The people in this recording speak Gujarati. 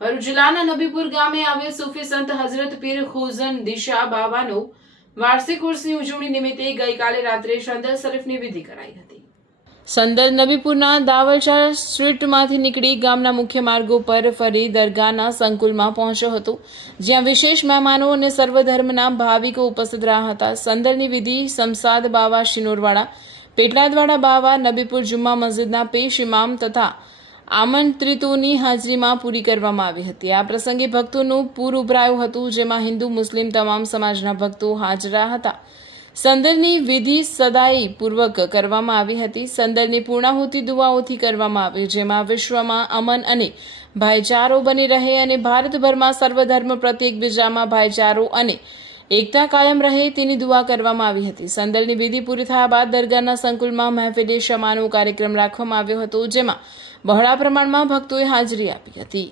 ભરૂચ જિલ્લાના નબીપુર ગામે આવેલ સૂફી સંત હઝરત પીર ખુઝન દિશા બાવાનો વાર્ષિક ઉર્સની ઉજવણી નિમિત્તે ગઈકાલે રાત્રે સંદર શરીફની વિધિ કરાઈ હતી। સંદર નબીપુરના દાવલચા સ્ટ્રીટમાંથી નીકળી ગામના મુખ્ય માર્ગો પર ફરી દરગાહના સંકુલમાં પહોંચ્યો હતો, જ્યાં વિશેષ મહેમાનો અને સર્વધર્મના ભાવિકો ઉપસ્થિત રહ્યા હતા। સંદરની વિધિ સમસાદ બાવા શિનોરવાડા, પેટલાદવાડા બાવા, નબીપુર જુમ્મા મસ્જિદના પેશ ઇમામ તથા આમંત્રિતોની હાજરીમાં પૂરી કરવામાં આવી હતી। આ પ્રસંગે ભક્તોનું પૂર ઉભરાયું હતું, જેમાં હિન્દુ મુસ્લિમ તમામ સમાજના ભક્તો હાજર હતા। સંદરની વિધિ સદાઈ પૂર્વક કરવામાં આવી હતી। સંદરની પૂર્ણાહુતિ દુઆઓથી કરવામાં આવી, જેમાં વિશ્વમાં અમન અને ભાઈચારો બની રહે અને ભારતભરમાં સર્વધર્મ પ્રત્યે એકબીજામાં ભાઈચારો અને એકતા કાયમ રહે તેની દુઆ કરવામાં આવી હતી। સંદરની વિધિ પૂરી થયા બાદ દરગાહના સંકુલમાં મહેફિલે શમાનો કાર્યક્રમ રાખવામાં આવ્યો હતો, જેમાં બહોળા પ્રમાણમાં ભક્તોએ હાજરી આપી હતી।